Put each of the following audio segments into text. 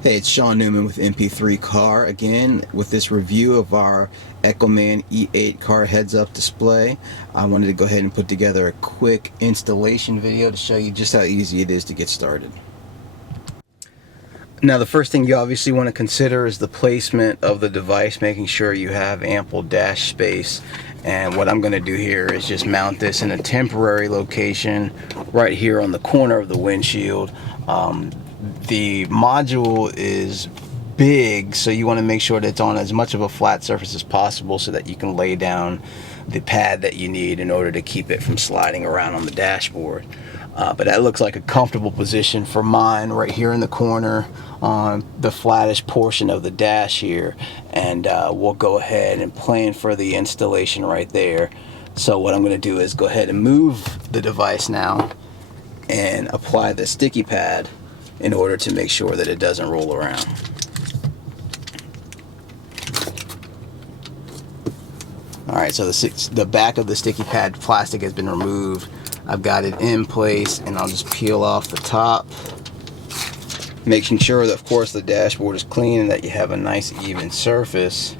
Hey, it's Sean Newman with MP3 Car again with this review of our Echoman E8 car heads-up display. I wanted to go ahead and put together a quick installation video to show you just how easy it is to get started. Now, the first thing you obviously want to consider is the placement of the device, making sure you have ample dash space. And what I'm going to do here is just mount this in a temporary location right here on the corner of the windshield. The module is big, so you want to make sure that it's on as much of a flat surface as possible so that you can lay down the pad that you need in order to keep it from sliding around on the dashboard. But that looks like a comfortable position for mine right here in the corner on the flattish portion of the dash here, and we'll go ahead and plan for the installation right there. So what I'm going to do is go ahead and move the device now and apply the sticky pad in order to make sure that it doesn't roll around. Alright, so the back of the sticky pad plastic has been removed. I've got it in place, and I'll just peel off the top, making sure that of course the dashboard is clean and that you have a nice even surface.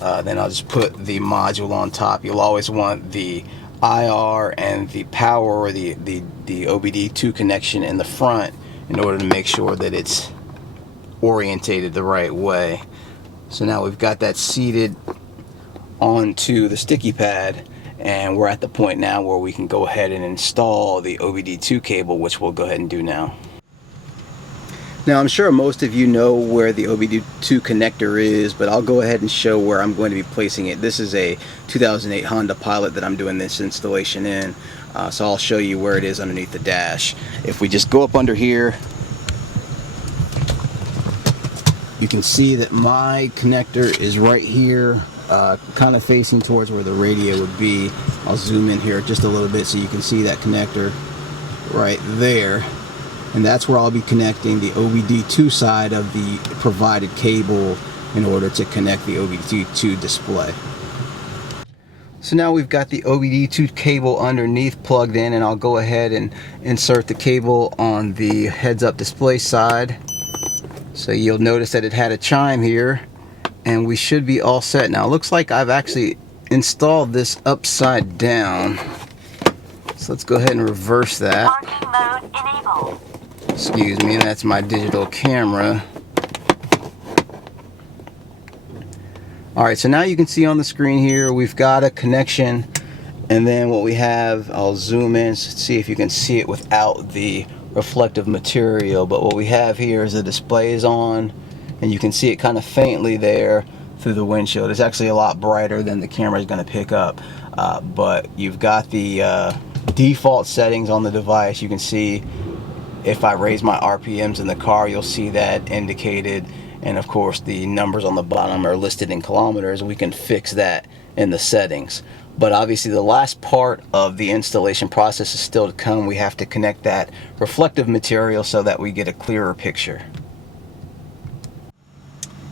Then I'll just put the module on top. You'll always want the IR and the power, or the OBD-II connection in the front, in order to make sure that it's orientated the right way. So now we've got that seated onto the sticky pad, and we're at the point now where we can go ahead and install the OBD-II cable, which we'll go ahead and do now. Now, I'm sure most of you know where the OBD-II connector is, but I'll go ahead and show where I'm going to be placing it. This is a 2008 Honda Pilot that I'm doing this installation in, so I'll show you where it is underneath the dash. If we just go up under here, you can see that my connector is right here, kind of facing towards where the radio would be. I'll zoom in here just a little bit so you can see that connector right there. And that's where I'll be connecting the OBD-II side of the provided cable in order to connect the OBD-II display. So now we've got the OBD-II cable underneath plugged in, and I'll go ahead and insert the cable on the heads-up display side. So you'll notice that it had a chime here, and we should be all set. Now it looks like I've actually installed this upside down. So let's go ahead and reverse that. Parking mode enabled. Excuse me, that's my digital camera. Alright, so now you can see on the screen here we've got a connection, and then what we have, I'll zoom in to see if you can see it without the reflective material, but what we have here is the display is on, and you can see it kind of faintly there through the windshield. It's actually a lot brighter than the camera is going to pick up, but you've got the default settings on the device. You can see if I raise my RPMs in the car, you'll see that indicated, and of course the numbers on the bottom are listed in kilometers. We can fix that in the settings. But obviously the last part of the installation process is still to come. We have to connect that reflective material so that we get a clearer picture.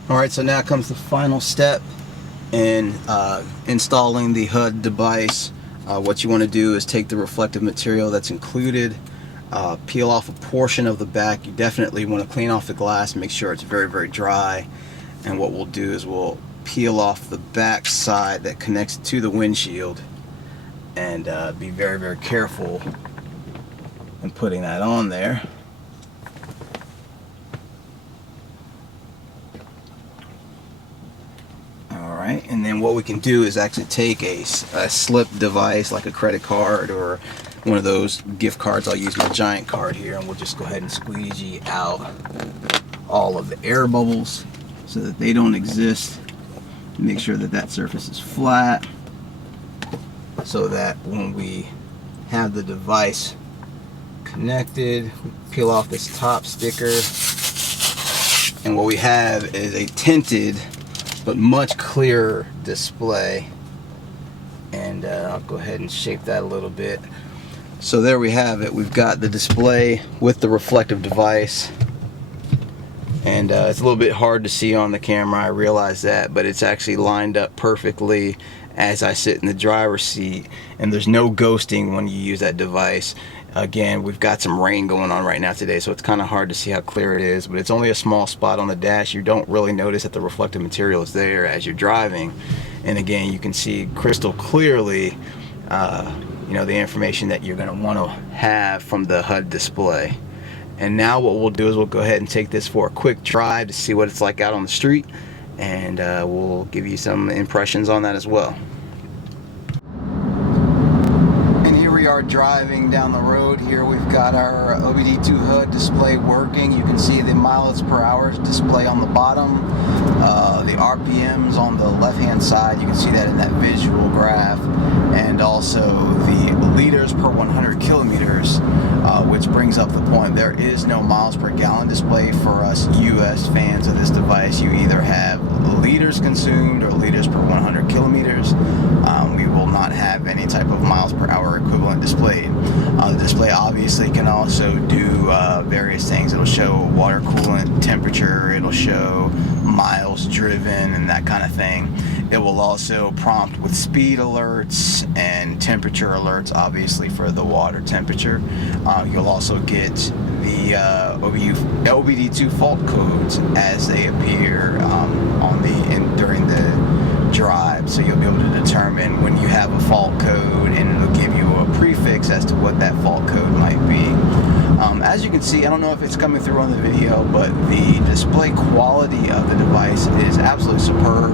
Alright, so now comes the final step in installing the HUD device. What you want to do is take the reflective material that's included, peel off a portion of the back. You definitely want to clean off the glass, make sure it's very, very dry. And what we'll do is we'll peel off the back side that connects to the windshield, and be very, very careful in putting that on there. Alright, and then what we can do is actually take a slip device like a credit card or one of those gift cards. I'll use my giant card here, and we'll just go ahead and squeegee out all of the air bubbles so that they don't exist. Make sure that that surface is flat so that when we have the device connected, we peel off this top sticker, and what we have is a tinted but much clearer display. And I'll go ahead and shape that a little bit. So there we have it. We've got the display with the reflective device, and it's a little bit hard to see on the camera, I realize that, but it's actually lined up perfectly as I sit in the driver's seat, and there's no ghosting when you use that device. Again, we've got some rain going on right now today, so it's kind of hard to see how clear it is, but it's only a small spot on the dash. You don't really notice that the reflective material is there as you're driving. And again, you can see crystal clearly the information that you're going to want to have from the HUD display. And now what we'll do is we'll go ahead and take this for a quick drive to see what it's like out on the street, and we'll give you some impressions on that as well. And here we are driving down the road. Here we've got our OBD-II HUD display working. You can see the miles per hour display on the bottom, the RPMs on the left hand side, you can see that in that visual graph, and also the liters per 100 kilometers, which brings up the point, there is no miles per gallon display for us US fans of this device. You either have liters consumed or liters per 100 kilometers. We will not have any type of miles per hour equivalent displayed. The display obviously can also do various things. It'll show water coolant temperature, it'll show miles driven and that kind of thing. It will also prompt with speed alerts and temperature alerts, obviously for the water temperature. You'll also get the OBD-II fault codes as they appear during the drive. So you'll be able to determine when you have a fault code, and it'll give you a prefix as to what that fault code might be. As you can see, I don't know if it's coming through on the video, but the display quality of the device is absolutely superb.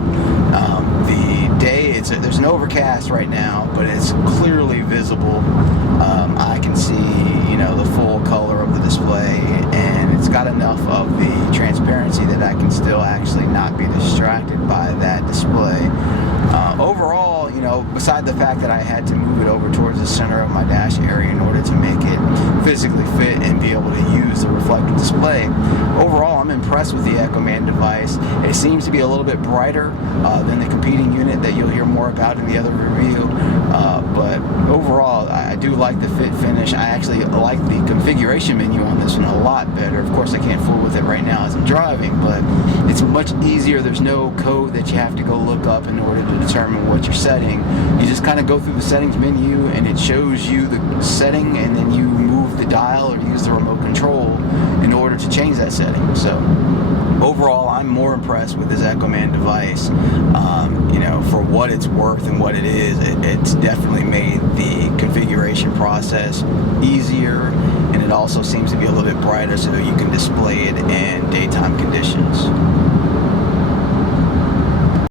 The day, there's an overcast right now, but it's clearly visible. I can see, the full color of the display, and it's got enough of the transparency that I can still actually not be distracted by that display. Overall, beside the fact that I had to move it over towards the center of my dash area in order to make it physically fit and be able to use the reflective display, overall I'm impressed with the Echoman device. It seems to be a little bit brighter than the competing unit that you'll hear more about in the other review, but overall I do like the fit finish. I actually like the configuration menu on this one a lot better. Of course I can't fool with it right now as I'm driving, but it's much easier. There's no code that you have to go look up in order to determine what you're setting. You just kind of go through the settings menu and it shows you the setting, and then you move the dial or use the remote control in order to change that setting. So overall, I'm more impressed with this Echoman device. For what it's worth and what it is, it's definitely made the configuration process easier, and it also seems to be a little bit brighter so that you can display it in daytime conditions.